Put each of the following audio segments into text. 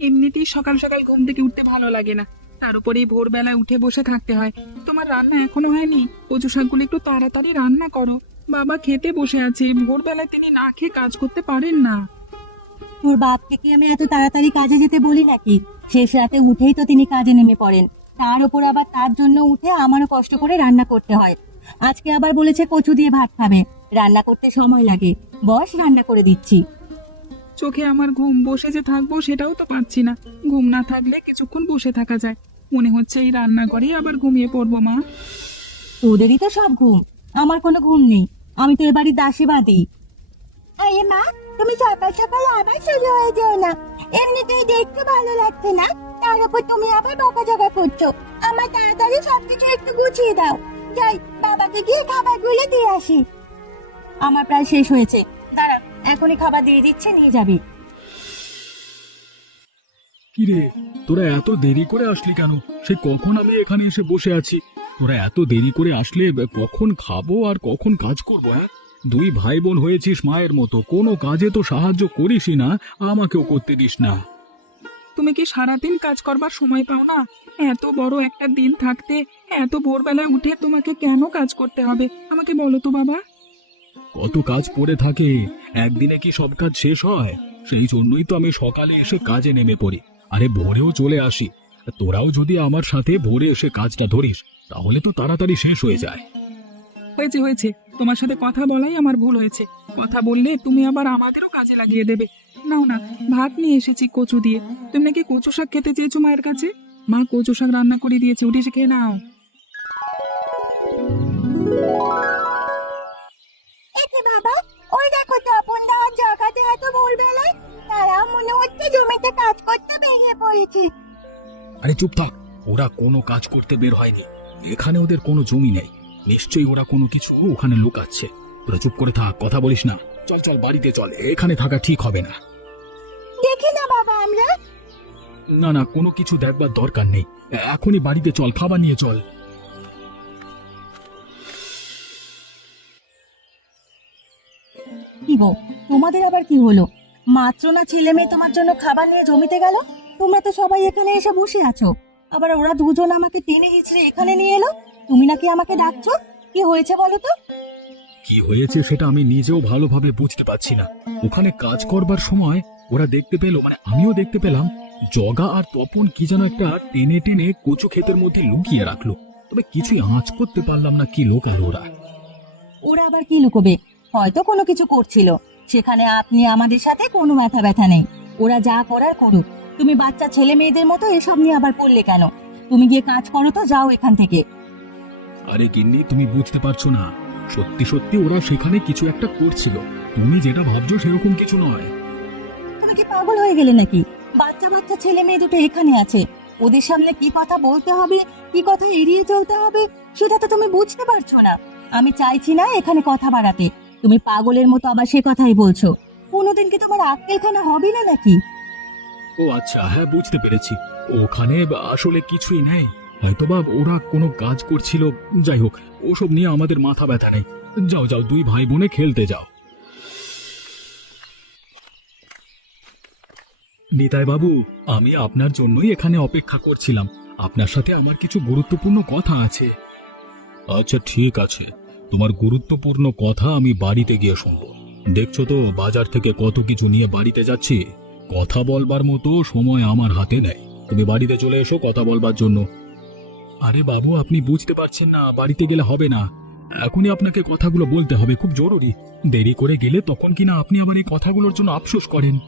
এমনিতেই সকাল সকাল ঘুম থেকে উঠতে ভালো লাগে না। তার উপরে ভোরবেলায় উঠে বসে থাকতে হয়। তোমার রান্না এখনও হয়নি? কচু শাকগুলো একটু তাড়াতাড়ি রান্না করো। বাবা খেতে বসে আছে। ভোরবেলায় তিনি না খেয়ে কাজ করতে পারেন না। তোর বাপকে কি আমি এত তাড়াতাড়ি কাজে যেতে বলি নাকি? শেষ রাতে উঠেই তো তিনি কাজে নেমে পড়েন। তার উপর আবার তার জন্য উঠে আমারও কষ্ট করে রান্না করতে হয়। আজকে আবার বলেছে কচু দিয়ে ভাত খাবে। রান্না করতে সময় লাগে। বস, রান্না করে দিচ্ছি। চোখে আমার ঘুম বসে যে থাকব সেটাও তো পাচ্ছি না। ঘুম না থাকলে কিছুক্ষণ বসে থাকা যায়। মনে হচ্ছে এই রান্নাঘরেই আবার ঘুমিয়ে পড়ব, মা। ওদেরই তো সব ঘুম। আমার কোনো ঘুম নেই। আমি তো এবারই দাসীবাদী আরে মা, তুমি সকাল সকাল আবার শুরু হয়ে যেও না। এমনিতেই দেখতে ভালো লাগছে না। তার উপর তুমি আবার বকাঝকা করছ। আমার তাড়াতাড়ি সবকিছু একটু গুছিয়ে দাও। যাই, বাবাকে গিয়ে খাবারগুলো দিয়ে আসি। আমার প্রায় শেষ হয়েছে। দাঁড়া এখনই খাবার দিয়ে দিচ্ছে নিয়ে যাবি। কিরে তোরা এত দেরি করে আসলি কেন? সে কখন আমি এখানে এসে বসে আছি? তোরা এত দেরি করে আসলে কখন খাব আর কখন কাজ করব হ্যাঁ? দুই ভাই বোন হয়েছিস মায়ের মতো কোনো কাজে তো সাহায্য করিসই না আমাকেও করতে দিস না। তুমি কি সারাদিন কাজ করবার সময় পাও না? এত বড় একটা দিন থাকতে এত ভোরবেলায় উঠে তোমাকে কেন কাজ করতে হবে? আমাকে বলো তো বাবা। কত কাজ পড়ে থাকে। একদিনে কি সব কাজ শেষ হয়? সেই জন্যই তো আমি সকালে এসে কাজে নেমে পড়ি। আরে ভোরেও চলে আসি। তোরাও যদি আমার সাথে ভোরে এসে কাজটা ধরিস, তাহলে তো তাড়াতাড়ি শেষ হয়ে যায়। হয়েছে হয়েছে। তোমার সাথে কথা বলাই আমার ভুল হয়েছে। কথা বললে তুমি আবার আমাদেরও কাজে লাগিয়ে দেবে। নাও না, ভাত নিয়ে এসেছি কচু দিয়ে। তুমি নাকি কচু শাক খেতে চেয়েছো মায়ের কাছে? মা কচু শাক রান্না করে দিয়েছে উঠে এসে খেয়ে নাও। দেখো তপন দা আর জগাতে এত ভোরবেলায় তারা মনে হচ্ছে জমিতে কাজ করতে বেরিয়ে পড়েছে। আরে চুপ থাক ওরা কোনো কাজ করতে বের হয়নি। এখানে ওদের কোনো জমি নেই। নিশ্চয়ই ওরা কোনো কিছু ওখানে লুকাচ্ছে। তোরা চুপ করে থাক কথা বলিস না। চল চল বাড়িতে চল এখানে থাকা ঠিক হবে না। দেখি না বাবা আমরা। না না কোনো কিছু দেখবার দরকার নেই। এখনই বাড়িতে চল খাবার নিয়ে চল। কি গো তোমাদের আবার কি হলো? মাত্র না ছেলে মেয়ে তোমার জন্য খাবার নিয়ে জমিতে গেল? তোমরা তো সবাই এখানে এসে বসে আছো। আবার ওরা দুজন আমাকে টেনে হিচড়ে এখানে নিয়ে এলো? তুমি নাকি আমাকে ডাকছো? কি হয়েছে বলো তো? কি হয়েছে সেটা আমি নিজেও ভালোভাবে বুঝতে পারছি না। ওখানে কাজ করবার সময় ওরা দেখতে পেল মানে আমিও দেখতে পেলাম জগা আর তপন কি যেন একটা টেনে টেনে কচু ক্ষেতের মধ্যে লুকিয়ে রাখল। তবে কিছুই আঁচ করতে পারলাম না কি লোকাল ওরা। ওরা আবার কি লুকোবে? হয়তো কোনো কিছু করছিল। সেখানে আপনি আমাদের সাথে কোনো ব্যথা ব্যথা নেই। ওরা যা করার করুক। তুমি বাচ্চা ছেলে মেয়েদের মতো এসব নিয়ে আবার পড়লে কেন? তুমি গিয়ে কাজ করো তো যাও এখান থেকে। আরে গিন্নি তুমি বুঝতে পারছ না। সত্যি সত্যি ওরা সেখানে কিছু একটা করছিল। তুমি যেটা ভাবছ সেরকম কিছু নয়। তুমি কি পাগল হয়ে গেলে নাকি? বাচ্চা বাচ্চা ছেলে মেয়ে দুটো এখানে আছে। ওদের সামনে কি কথা বলতে হবে কি কথা এড়িয়ে চলতে হবে সেটা তো তুমি বুঝতে পারছ না। আমি চাইছি না এখানে কথা বাড়াতে। তুমি পাগলের মতো আবার সে কথাই বলছো। কোনোদিন কি তোমার আক্কেলখানা হবে না নাকি? ও আচ্ছা হ্যাঁ বুঝতে পেরেছি। ওখানে আসলে কিছুই নেই। হয়তোবা ওরা কোনো কাজ করছিল যাই হোক ওসব নিয়ে আমাদের মাথা ব্যথা নেই। যাও যাও দুই ভাই বোনে খেলতে যাও। নিতাই বাবু আমি আপনার জন্যই এখানে অপেক্ষা করছিলাম। আপনার সাথে আমার কিছু গুরুত্বপূর্ণ কথা আছে। আচ্ছা ঠিক আছে। তোমার গুরুত্বপূর্ণ কথা আমি বাড়িতে গিয়ে শুনব। দেখছ তো, বাজার থেকে কত কিছু নিয়ে বাড়িতে যাচ্ছি? কথা বলবার মতো সময় আমার হাতে নেই। তুমি বাড়িতে চলে এসো কথা বলবার জন্য। আরে বাবু, আপনি বুঝতে পারছেন না, বাড়িতে গেলে হবে না। এখনই আপনাকে কথাগুলো বলতে হবে, খুব জরুরি। দেরি করে গেলে তখন কিনা আপনি আবার এই কথাগুলোর জন্য আফসোস করেন।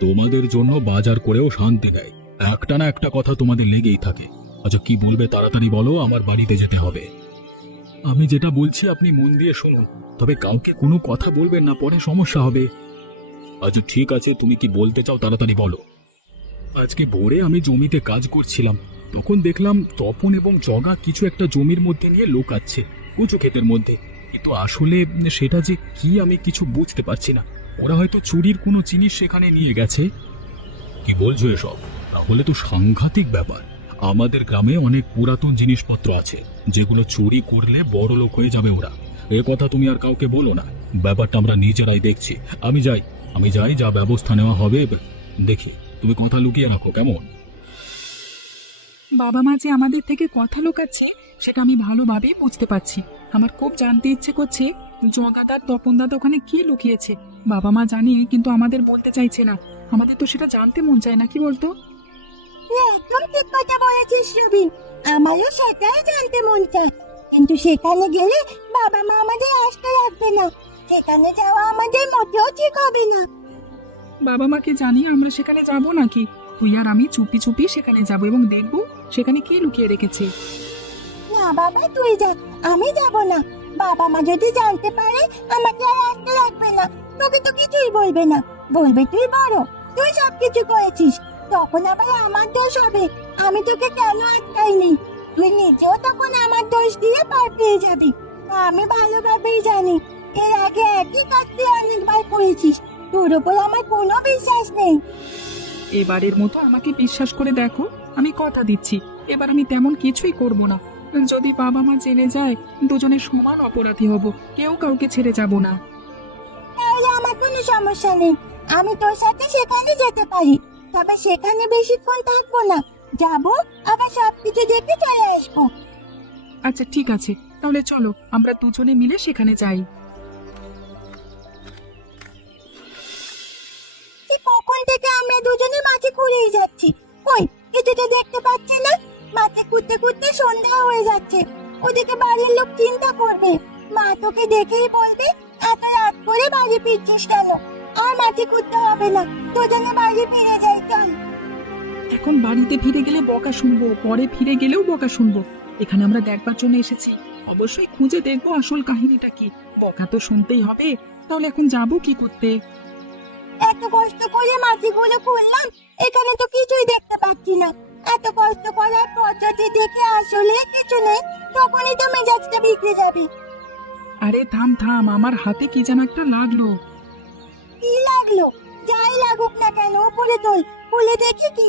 তোমাদের জন্য বাজার করেও শান্তি নেই। একটা না একটা কথা তোমাদের লেগেই থাকে। আচ্ছা কি বলবে তাড়াতাড়ি বলো, আমার বাড়িতে যেতে হবে। আমি যেটা বলছি আপনি মন দিয়ে শুনুন, তবে কাউকে কোনো কথা বলবেন না, পরে সমস্যা হবে। আচ্ছা ঠিক আছে, তুমি কি বলতে চাও তাড়াতাড়ি বলো। আজকে ভোরে আমি জমিতে কাজ করছিলাম, তখন দেখলাম তপন এবং জগা কিছু একটা জমির মধ্যে নিয়ে লোকাচ্ছে, উঁচু ক্ষেতের মধ্যে। কিন্তু আসলে সেটা যে কি আমি কিছু বুঝতে পারছি না, ওরা হয়তো চুরির কোনো জিনিস সেখানে নিয়ে গেছে। কি বলছো এসব? তাহলে তো সাংঘাতিক ব্যাপার। আমাদের গ্রামে অনেক পুরাতন জিনিসপত্র আছে, যেগুলো চুরি করলে বড় লোক হয়ে যাবে ওরা। এ কথা তুমি আর কাউকে বলো না। ব্যাপারটা আমরা নিজেরাই দেখছি। আমি যাই আমি যাই, যা ব্যবস্থা নেওয়া হবে। দেখি, তুমি কথা লুকিয়ে রাখো, কেমন? বাবা মা যে আমাদের থেকে কথা লুকাচ্ছে, সেটা আমি ভালোভাবেই বুঝতে পারছি। আমার খুব জানতে ইচ্ছে করছে, জগাদার তপন দাদা ওখানে কি লুকিয়েছে? বাবা মা জানে, কিন্তু আমাদের বলতে চাইছে না। আমাদের তো সেটা জানতে মন চায় না, কি বলতো? একদম ঠিক কথা বলেছিস রবিন। আমারও সেটাই জানতে মন চায়। কিন্তু সেখানে গেলে বাবা মা আমাদের আসতে রাখবে না। সেখানে যাওয়া আমাদের মোটেও ঠিক হবে না। বাবা মাকে জানি আমরা সেখানে যাব নাকি? তুই আর আমি চুপি চুপি সেখানে যাব এবং দেখব সেখানে কে লুকিয়ে রেখেছে। না বাবা তুই যা। আমি যাব না। বাবা মা যদি জানতে পারে আমাকে আর আসতে রাখবে না। তোকে তো কিছুই বলবে না। বলবে তুই বড়। তুই সব কিছু করেছিস। তখন আবার আমার দোষ হবে। আমি তোকে কেন আটকাইনি? তুই নিজেও তখন আমার দোষ দিয়ে পার পেয়ে যাবি। আমি ভালোভাবেই জানি। এর আগে একই কাজ তুই অনেকবার করেছিস। তোর উপর আমার কোনো বিশ্বাস নেই। এবারের মতো আমাকে বিশ্বাস করে দেখো আমি কথা দিচ্ছি। এবার আমি তেমন কিছুই করব না। যদি বাবা মা জেনে যায় দুজনে সমান অপরাধী হব। কেউ কাউকে ছেড়ে যাব না। তাহলে আমার কোনো সমস্যা নেই। আমি তোর সাথে সেখানে যেতে পারি। তবে সেখানে বেশিক্ষণ থাকব না। যাব আবার সবকিছু দেখে চলে আসব। আচ্ছা ঠিক আছে। তাহলে চলো আমরা দুজনে মিলে সেখানে যাই। সে কখন থেকে আমরা দুজনে মাঠে ঘুরেই যাচ্ছি? কই কিছু তো দেখতে পাচ্ছি না? মাঠে ঘুরতে ঘুরতে সন্ধ্যা হয়ে যাচ্ছে। ওদিকে বাড়ির লোক চিন্তা করবে। মা তোকে দেখেই বলবে এত রাত করে বাড়ি ফিরছিস কেন? আর মাঠে ঘুরতে হবে না। দুজনে বাড়ি ফিরে যাই চল এখন বাড়িতে ফিরে গেলে বকা শুনব পরে ফিরে গেলেও বকা শুনব। এখানে আমরা দেখবার জন্য এসেছি। অবশ্যই খুঁজে দেখব আসল কাহিনীটা কি। বকা তো শুনতেই হবে। তাহলে এখন যাব কি করতে? এত কষ্ট করে মাটিগুলো খুললাম এখানে তো কিছুই দেখতে পাচ্ছি না। এত কষ্ট করার পর যদি দেখে আসলে কিছু নেই তখনই তো মেজাজটা বিগড়ে যাবে। আরে থাম থাম আমার হাতে কি যেন একটা লাগল। কি লাগল? যাই লাগুক না কেন উপরে তোল খুলে দেখি কি।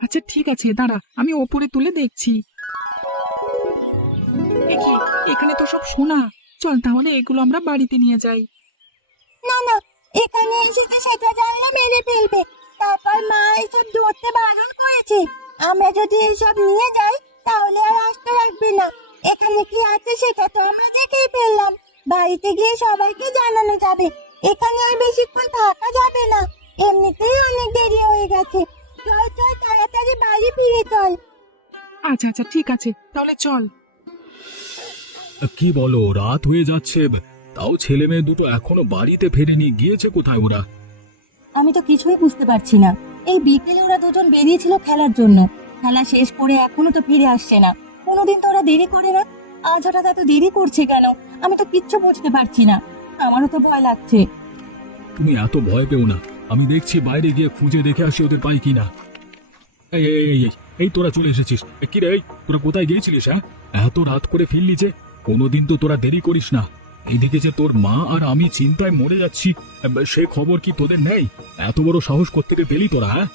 আচ্ছা ঠিক আছে দাঁড়া আমি ওপরে তুলে দেখছি। এ কি এখানে তো সব সোনা। চল তাহলে এগুলো আমরা বাড়িতে নিয়ে যাই। না না এখানে এসে তো সেটা জানলে মেরে ফেলবে। তারপর মা এসব ধরতে বারণ করেছে। আমরা যদি এসব নিয়ে যাই তাহলে আর আসতে রাখবে না। এখানে কি আছে সেটা তো আমরা দেখেই ফেললাম। বাড়িতে গিয়ে সবাইকে জানানো যাবে। এখানে আর বেশিক্ষণ থাকা যাবে না। এমনিতেই অনেক দেরি হয়ে গেছে। চল চল তাড়াতাড়ি বাড়ি ফিরে চল। আচ্ছা আচ্ছা ঠিক আছে। তাহলে চল। কি বলো রাত হয়ে যাচ্ছে। তাও ছেলে মেয়ে দুটো এখনও বাড়িতে ফেরেনি। গিয়েছে কোথায় ওরা? আমি তো কিছুই বুঝতে পারছি না। এই বিকেলে ওরা দুজন বেরিয়েছিল খেলার জন্য। খেলা শেষ করে এখনও তো ফিরে আসছে না। কোনোদিন তো ওরা দেরি করে না। আজ হঠাৎ এত দেরি করছে কেন? আমি তো কিচ্ছু বুঝতে পারছি না। আমারও তো ভয় লাগছে। তুমি এত ভয় পেও না। আমি দেখছি বাইরে গিয়ে খুঁজে দেখে আসি ওদের পাই কিনা। এই এই এই, এই এই তোরা চলে এসেছিস। কি রে এই, তোরা কোথায় গিয়েছিলিস হ্যাঁ? এত রাত করে ফিরলি যে কোনোদিন তো তোরা দেরি করিস না। এইদিকে যে তোর মা আর আমি চিন্তায় মরে যাচ্ছি সে খবর কি তোদের নেই? এত বড় সাহস করতে পেলি তোরা হ্যাঁ?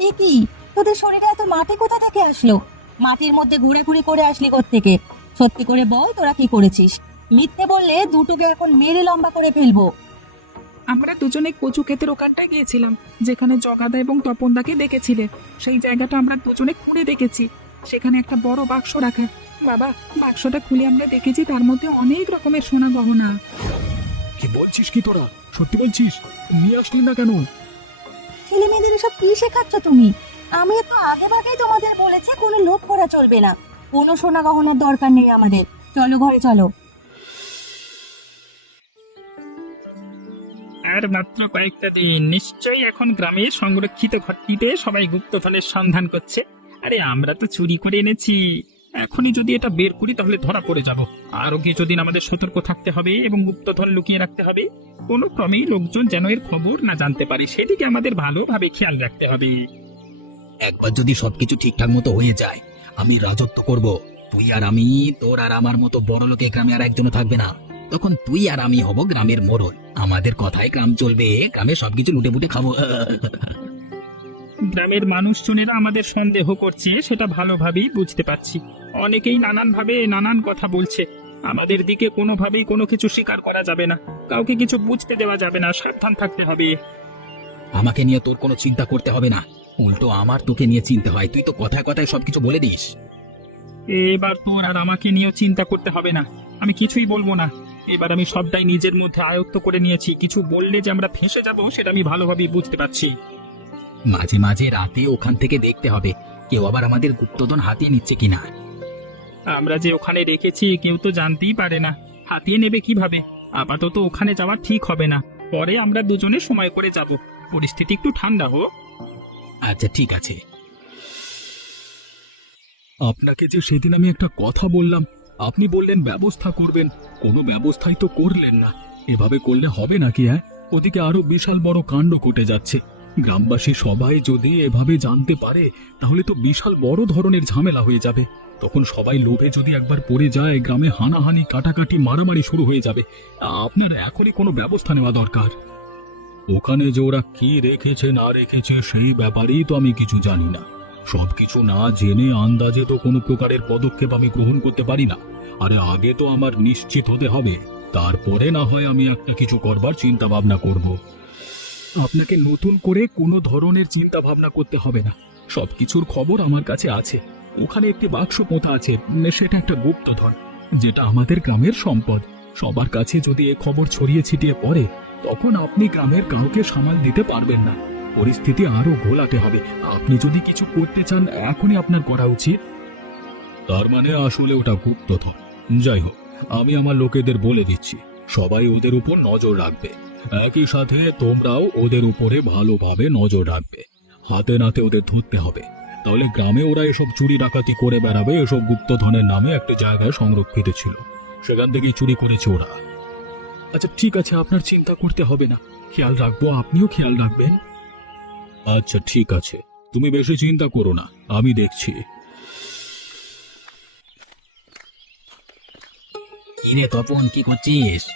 এ কি? তোদের শরীরে এত মাটি কোথা থেকে আসলো? মাটির মধ্যে ঘোরাঘুরি করে আসলি থেকে সত্যি করে বল তোরা কি করেছিস। মিথ্যে বললে দুটোকে এখন মেরে লম্বা করে ফেলব। আমরা দুজনে কচু ক্ষেতের ওখানটায় গিয়েছিলাম যেখানে জগাদা এবং তপনদাকে দেখেছিলে। সেই জায়গাটা আমরা দুজনে খুঁড়ে দেখেছি। সেখানে একটা বড় বাক্স রাখা। বাবা বাক্সটা খুলে আমরা দেখেছি তার মধ্যে অনেক রকমের সোনা গহনা। কি বলছিস কি তোরা? সত্যি বলছিস? নিয়ে আসলি না কেন? ছেলে মেয়েদের এসব কি শেখাচ্ছ তুমি? আমি তো আগে ভাগেই তোমাদের বলেছি কোনো লোভ করা চলবে না। কোনো সোনা গহনার দরকার নেই আমাদের। চলো ঘরে চলো। আর মাত্র কয়েকটা দিন। নিশ্চয়ই এখন গ্রামে সংরক্ষিত ঘরটিতে সবাই গুপ্তধনের সন্ধান করছে। আরে, আমরা তো চুরি করে এনেছি। এখনই যদি এটা বের করি, তাহলে ধরা পড়ে যাব। আরও কিছুদিন আমাদের সতর্ক থাকতে হবে এবং গুপ্তধন লুকিয়ে রাখতে হবে, কোনো ক্রমেই লোকজন যেন এর খবর না জানতে পারে, সেদিকে আমাদের ভালোভাবে খেয়াল রাখতে হবে। একবার যদি সবকিছু ঠিকঠাক মতো হয়ে যায়, আমি রাজত্ব করব। তুই আর আমি, তোর আর আমার মতো বড় লোকে গ্রামে আর একজনও থাকবে না। তখন তুই আর আমি হব গ্রামের মোড়ল। আমাদের কথায় গ্রাম চলবে গ্রামে সবকিছু লুটে পুটে খাব। গ্রামের মানুষজনেরা আমাদের সন্দেহ করছে সেটা ভালোভাবেই বুঝতে পারছি। অনেকেই নানানভাবে নানান কথা বলছে। আমাদের দিকে কোনোভাবেই কোনো কিছু স্বীকার করা যাবে না। কাউকে কিছু বুঝতে দেওয়া যাবে না সাবধান থাকতে হবে। আমাকে নিয়ে তোর কোনো চিন্তা করতে হবে না। উল্টো আমার তোকে নিয়ে চিনতে হয়। তুই তো কথায় কথায় সবকিছু বলে দিস। এবার তোর আর আমাকে নিয়েও চিন্তা করতে হবে না। আমি কিছুই বলব না। এবার আমি সবটাই নিজের মধ্যে আয়ত্ত করে নিয়েছি। কিছু বললে যে আমরা ফেঁসে যাব সেটা আমি ভালোভাবে বুঝতে পারছি। মাঝে মাঝে রাতে ওখান থেকে দেখতে হবে কেউ আবার আমাদের গুপ্তধন হাতিয়ে নিচ্ছে কিনা। আমরা যে ওখানে রেখেছি কেউ তো জানতেই পারে না। হাতিয়ে নেবে কীভাবে? আপাতত ওখানে যাওয়া ঠিক হবে না। পরে আমরা দুজনে সময় করে যাব। পরিস্থিতি একটু ঠান্ডা হোক আচ্ছা ঠিক আছে। আপনাকে যে সেদিন আমি একটা কথা বললাম আপনি বললেন ব্যবস্থা করবেন, কোনো ব্যবস্থাই তো করলেন না। এভাবে করলে হবে নাকি হ্যাঁ ওদিকে আরও বিশাল বড় কাণ্ড ঘটে যাচ্ছে। গ্রামবাসী সবাই যদি এভাবে জানতে পারে, তাহলে তো বিশাল বড় ধরনের ঝামেলা হয়ে যাবে। তখন সবাই লোভে যদি একবার পড়ে যায়, গ্রামে হানাহানি, কাটাকাটি, মারামারি শুরু হয়ে যাবে। আপনার এখনই কোনো ব্যবস্থা নেওয়া দরকার? ওখানে যে ওরা কি রেখেছে, না রেখেছে, সেই ব্যাপারেই তো আমি কিছু জানি না। সবকিছু না জেনে আন্দাজে তো কোনো প্রকারের পদক্ষেপ আমি গ্রহণ করতে পারি না। আরে আগে তো আমার নিশ্চিত হতে হবে, তারপরে না হয় আমি একটা কিছু করবার চিন্তা ভাবনা করব। আপনাকে নতুন করে কোনো ধরনের চিন্তা ভাবনা করতে হবে না। সবকিছুর খবর আমার কাছে আছে। ওখানে একটি বাক্স পোঁতা আছে, সেটা একটা গুপ্তধন, যেটা আমাদের গ্রামের সম্পদ। সবার কাছে যদি এ খবর ছড়িয়ে ছিটিয়ে পড়ে, তখন আপনি গ্রামের কাউকে সামাল দিতে পারবেন না। পরিস্থিতি আরও ঘোলাটে হবে। আপনি যদি কিছু করতে চান, এখনই আপনার করা উচিত। তার মানে আসলে ওটা গুপ্তধন। যাই হোক, আমি আমার লোকেদের বলে দিচ্ছি, সবাই ওদের উপর নজর রাখবে। একই সাথে তোমরাও ওদের উপরে ভালোভাবে নজর রাখবে। হাতে নাতে ওদের ধরতে হবে। তাহলে গ্রামে ওরা এসব চুরি ডাকাতি করে বেড়াবে, এসব গুপ্তধনের নামে একটা জায়গায় সংরক্ষিত ছিল। সেখান থেকেই চুরি করেছে ওরা। আচ্ছা ঠিক আছে, আপনার চিন্তা করতে হবে না। খেয়াল রাখব, আপনিও খেয়াল রাখবেন। আচ্ছা ঠিক আছে। তুমি বেশি চিন্তা করো না আমি দেখছি। কিরে তপন কি করছিস?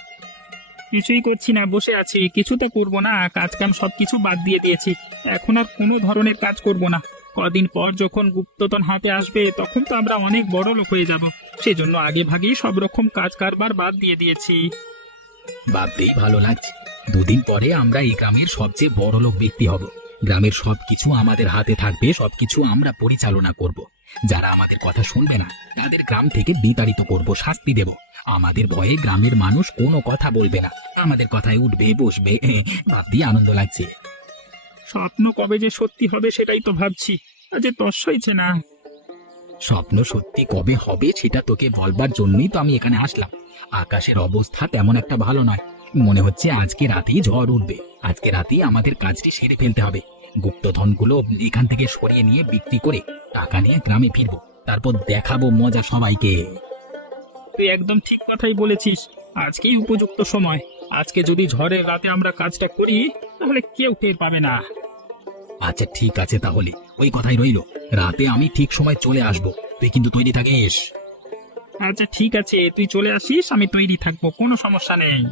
কিছুই করছি না বসে আছি। কিছু তো করব না কাজ কাম সবকিছু বাদ দিয়ে দিয়েছি। এখন আর কোনো ধরনের কাজ করব না। কদিন পর যখন গুপ্তধন হাতে আসবে তখন তো আমরা অনেক বড় লোক হয়ে যাব। সেজন্য আগে ভাগেই সব রকম কাজ কারবার বাদ দিয়ে দিয়েছি। ভাবতেই ভালো লাগছে। দুদিন পরে আমরা এই গ্রামের সবচেয়ে বড় লোক ব্যক্তি হব। গ্রামের সবকিছু আমাদের হাতে থাকবে সবকিছু আমরা পরিচালনা করব। যারা আমাদের কথা শুনবে না তাদের গ্রাম থেকে বিতাড়িত করব শাস্তি দেব। আমাদের ভয়ে গ্রামের মানুষ কোনো কথা বলবে না। আমাদের কথায় উঠবে বসবে ভাবতেই আনন্দ লাগছে। স্বপ্ন কবে যে সত্যি হবে সেটাই তো ভাবছি আজ যে তস হয়েছে না। স্বপ্ন সত্যি কবে হবে সেটা তোকে বলবার জন্যই তো আমি এখানে আসলাম। আকাশের অবস্থা তেমন একটা ভালো নয়। মনে হচ্ছে আজকে রাতেই ঝড় উঠবে। আজকে রাতেই আমাদের কাজটি সেরে ফেলতে হবে। গুপ্তধনগুলো এখান থেকে সরিয়ে নিয়ে বিক্রি করে টাকা নিয়ে গ্রামে ফিরবো। তারপর দেখাবো মজা সবাইকে। তুই একদম ঠিক কথাই বলেছিস। আজকেই উপযুক্ত সময়। আজকে যদি ঝড়ের রাতে আমরা কাজটা করি তাহলে কেউ টের পাবে না। আচ্ছা ঠিক আছে তাহলে। ওই কথাই রইল। রাতে আমি ঠিক সময় চলে আসব। তুই কিন্তু তৈরি থাকিস। আচ্ছা ঠিক আছে। তুই চলে আসিস আমি তৈরি থাকব। কোনো সমস্যা নেই।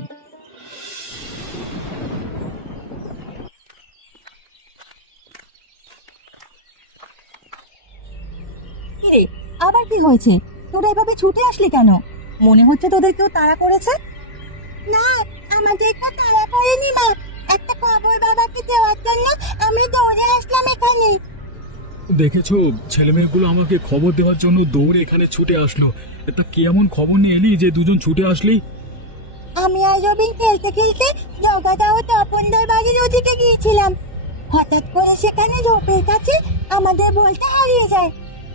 কিরে আবার কি হয়েছে? তোরা এভাবে ছুটে আসলি কেন? মনে হচ্ছে তোদের কেউ তাড়া করেছে? না আমাদের তো তাড়া করেনি মা। একটা খবর বাবাকে দেওয়ার জন্য আমি দৌড়ে আসলাম এখানে। দেখেছ ছেলেমেয়েগুলো আমাকে খবর দেওয়ার জন্য দৌড়ে এখানে ছুটে আসলো। তা কি এমন খবর নিয়ে এলি যে দুজন ছুটে আসলি? আমি আর রবিন খেলতে খেলতে জগাদা ও তপনদার বাড়ির ওদিকে গিয়েছিলাম। হঠাৎ করে সেখানে ঝোপের কাছে আমাদের বলতে হারিয়ে যায়।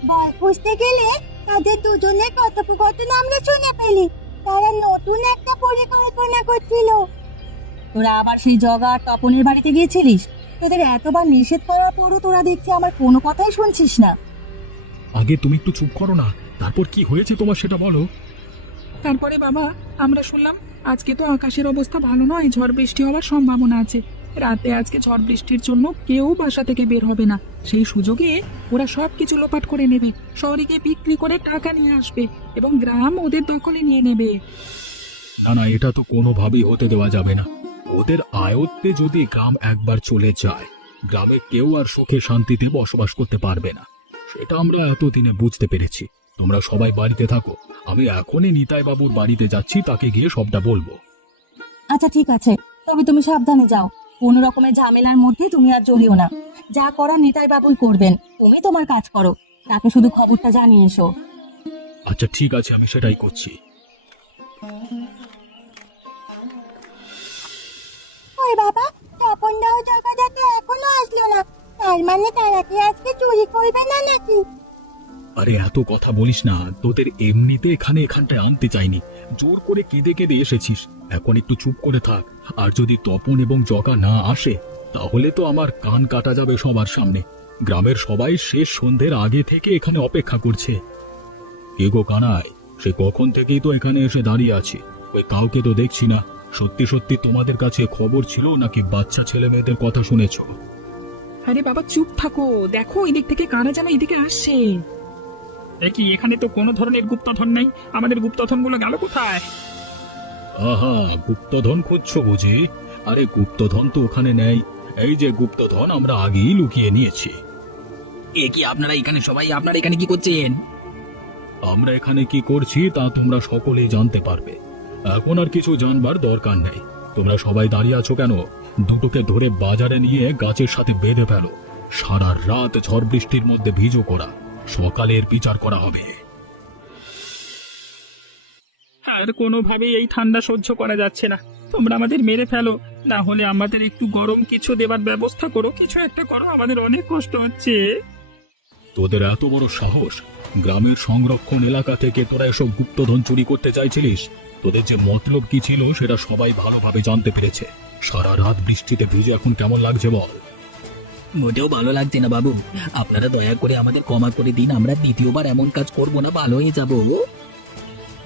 বল খুঁজতে গেলে তাদের দুজনের কথোপকথন আমরা শুনে ফেলি। তারা নতুন একটা পরিকল্পনা করছিল। তোরা আবার সেই জগা আর তপনের বাড়িতে গিয়েছিলিস? তোদের এতবার নিষেধ করার পরও তোরা দেখছি আমার কোনো কথাই শুনছিস না। আগে তুমি একটু চুপ করো না তারপর কি হয়েছে তোমার সেটা বলো। তারপরে বাবা আমরা শুনলাম আজকে তো আকাশের অবস্থা ভালো নয় ঝড় বৃষ্টি হওয়ার সম্ভাবনা আছে। রাতে আজকে ঝড় বৃষ্টির জন্য কেউ বাসা থেকে বের হবে না। সেই সুযোগে ওরা সব কিছু লোপাট করে নেবে। শহরে গিয়ে বিক্রি করে টাকা নিয়ে আসবে এবং গ্রাম ওদের দখলে নিয়ে নেবে। না না এটা তো কোনোভাবেই হতে দেওয়া যাবে না। ওদের আয়ত্তে যদি গ্রাম একবার চলে যায় গ্রামে কেউ আর সুখে শান্তিতে বসবাস করতে পারবে না। সেটা আমরা এতদিনে বুঝতে পেরেছি। তোমরা সবাই বাড়িতে থাকো। আমি এখনই নিতাই বাবুর বাড়িতে যাচ্ছি তাকে গিয়ে সবটা বলব। আচ্ছা ঠিক আছে। তবে তুমি সাবধানে যাও। কোনো রকমের ঝামেলার মধ্যে তুমি আর জড়িও না। যা করার নিতাই বাবুই করবেন। তুমি তোমার কাজ করো। তাকে শুধু খবরটা জানিয়ে এসো। আচ্ছা ঠিক আছে আমি সেটাই করছি। ওই বাবা তপন দাও টাকা এখনও আসলো না। তার মানে তারা কি আজকে চুরি করবে না নাকি? আরে এত কথা বলিস না। তোদের এমনিতে এখানে এখানটায় আনতে চাইনি। জোর করে কেঁদে কেঁদে এসেছিস। এখন একটু চুপ করে থাক। আর যদি তপন এবং জগা না আসে, তাহলে তো আমার কান কাটা যাবে সবার সামনে। গ্রামের সবাই শেষ সন্ধ্যের আগে থেকে এখানে অপেক্ষা করছে। এগো কানায় সে কখন থেকেই তো এখানে এসে দাঁড়িয়ে আছে? ওই কাউকে তো দেখছি না। সত্যি সত্যি তোমাদের কাছে খবর ছিল নাকি বাচ্চা ছেলে মেয়েদের কথা শুনেছো? আরে বাবা, চুপ থাকো। দেখো, এদিক থেকে কানা যেন এদিকে আসছে। কি এখানে তো কোনো ধরনের গুপ্তধন নেই। আমাদের গুপ্তধনগুলো গেল কোথায়? আহা গুপ্তধন খুঁজছো বুঝি? আরে গুপ্তধন তো ওখানে নেই। এই যে গুপ্তধন আমরা আগেই লুকিয়ে নিয়েছি। এ কি আপনারা এখানে সবাই? আপনারা এখানে কি করছেন? আমরা এখানে কি করছি তা তোমরা সকলেই জানতে পারবে। এখন আর কিছু জানবার দরকার নেই। তোমরা সবাই দাঁড়িয়ে আছো কেন? দুটোকে ধরে বাজারে নিয়ে গাছের সাথে বেঁধে ফেলো। সারা রাত ঝড় বৃষ্টির মধ্যে ভিজো করা। সকালের বিচার করা হবে। আর কোনোভাবেই এই ঠান্ডা সহ্য করা যাচ্ছে না। তোমরা আমাদের মেরে ফেলো। না হলে আমাদের একটু গরম কিছু দেবার ব্যবস্থা করো। কিছু একটা করো আমাদের অনেক কষ্ট হচ্ছে। তোদের এত বড় সাহস? গ্রামের সংরক্ষণ এলাকা থেকে তোরা এসব গুপ্তধন চুরি করতে চাইছিলিস? তোদের যে মতলব কি ছিল সেটা সবাই ভালোভাবে জানতে পেরেছে। সারা রাত বৃষ্টিতে ভিজে এখন কেমন লাগছে বল? মোটেও ভালো লাগছে না, বাবু। আপনারা দয়া করে আমাদের ক্ষমা করে দিন, আমরা দ্বিতীয়বার এমন কাজ করব না ভালো হয়ে যাব।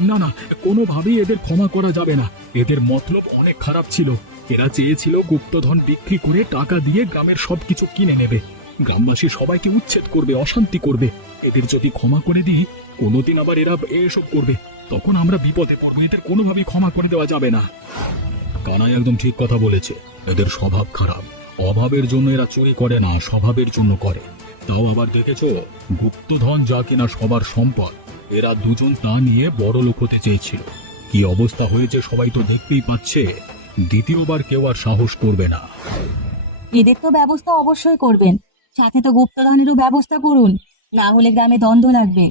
না না, কোনোভাবেই এদের ক্ষমা করা যাবে না। এদের মতলব অনেক খারাপ ছিল। এরা চেয়েছিল গুপ্তধন বিক্রি করে টাকা দিয়ে গ্রামের সবকিছু কিনে নেবে। গ্রামবাসী সবাইকে উচ্ছেদ করবে, অশান্তি করবে। এদের যদি ক্ষমা করে দিই, কোনোদিন আবার এরা এসব করবে। তখন আমরা বিপদে পড়ব, এদের কোনোভাবেই ক্ষমা করে দেওয়া যাবে না। কানাই একদম ঠিক কথা বলেছে। এদের স্বভাব খারাপ। অভাবের জন্য এরা চুরি করে না স্বভাবের জন্য করে। তাও আবার দেখেছ? গুপ্তধন যা কিনা সবার সম্পদ এরা দুজন তা নিয়ে বড় লোক হতে চেয়েছিল। কি অবস্থা হয়েছে সবাই তো দেখতেই পাচ্ছে। দ্বিতীয়বার কেউ আর সাহস করবে না। এদের তো ব্যবস্থা অবশ্যই করবেন। সাথে তো গুপ্তধনেরও ব্যবস্থা করুন না হলে গ্রামে দ্বন্দ্ব লাগবে।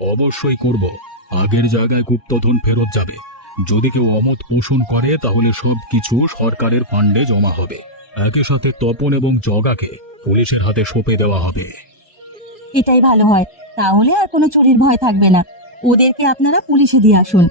অবশ্যই করব। আগের জায়গায় গুপ্তধন ফেরত যাবে। যদি কেউ অমত পোষণ করে তাহলে সব কিছু সরকারের ফান্ডে জমা হবে। একই সাথে তপন এবং জগাকে পুলিশের হাতে সঁপে দেওয়া হবে। এটাই ভালো হয়। তাহলে আর কোনো চুরির ভয় থাকবে না। ওদেরকে আপনারা পুলিশে দিয়ে আসুন।